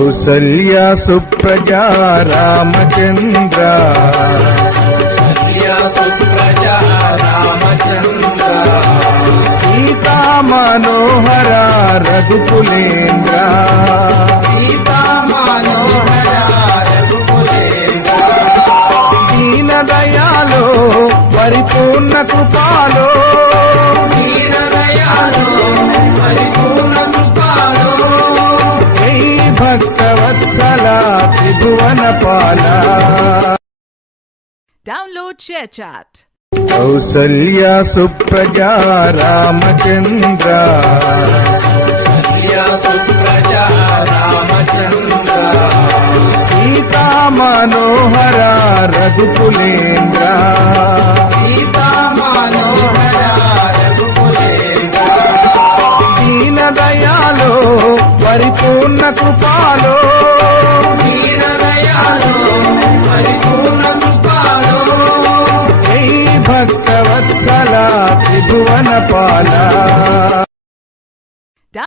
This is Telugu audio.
కౌసల్య సుప్రజా రామచంద్ర సీతా మనోహర రఘుకులేంద్ర దీన దయాలో పరిపూర్ణ కృపాలో జై భక్తవత్సల త్రిభువన పాల. Download ShareChat. కౌసల్య సుప్రజా రామచంద్ర సీతా మనోహర రఘుకులేంద్ర దీన దయాలో పరిపూర్ణ కృపాలో జై భక్తవత్సల త్రిభువన పాల.